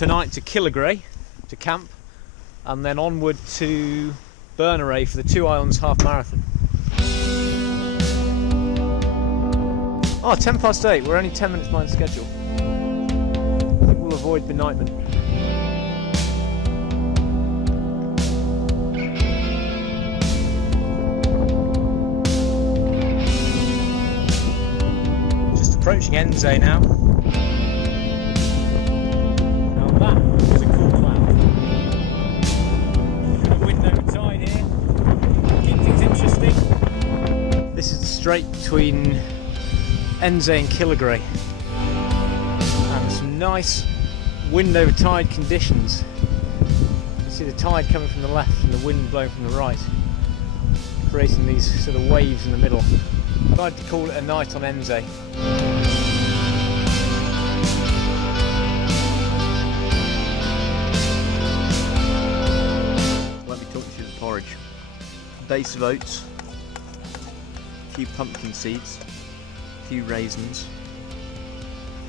tonight to Killigray to camp, and then onward to Berneray for the 2 Islands half marathon. Oh, 8:10. We're only 10 minutes behind schedule. I think we'll avoid benightment. Just approaching Ensay now. Now that is a cool cloud. Got a window tide here. Keep things interesting. This is the strait between Ensay and Killigray, and some nice wind over tide conditions. You can see the tide coming from the left and the wind blowing from the right, creating these sort of waves in the middle. I'd like to call it a night on Ensay. Let me talk you through the porridge. A base of oats, a few pumpkin seeds, few raisins,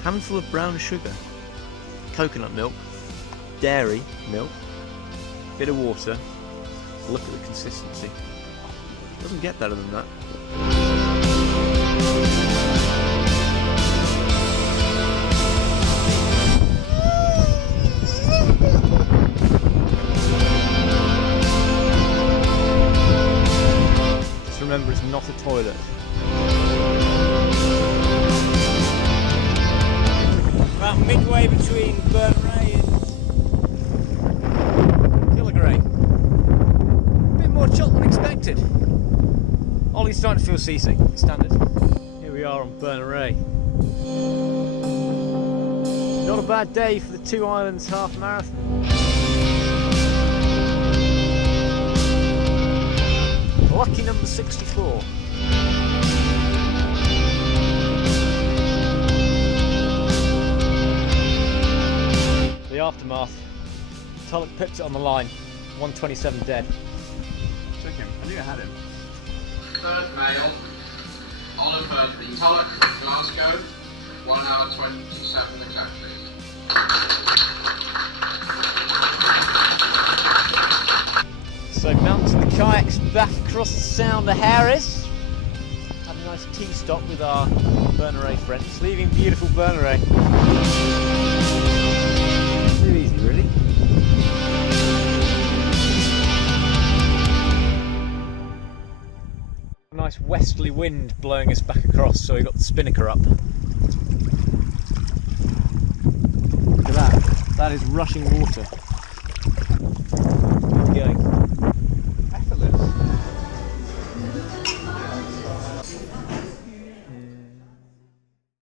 handful of brown sugar, coconut milk, dairy milk, bit of water. Look at the consistency. Doesn't get better than that. Just remember, it's not a toilet. About midway between Berneray and Killigray. A bit more chop than expected. Ollie's starting to feel seasick, standard. Here we are on Berneray. Not a bad day for the 2 Islands half marathon. Lucky number 64. The aftermath. Tulloch pipped it on the line. 1:27 dead. Took him. I knew I had him. Third male, Oliver Tulloch, Glasgow, 1 hour 27 exactly. So mounting the kayaks back across the Sound of Harris. Had a nice tea stop with our Berneray friends, leaving beautiful Berneray. Too easy, really. A nice westerly wind blowing us back across, so we got the spinnaker up. Look at that. That is rushing water.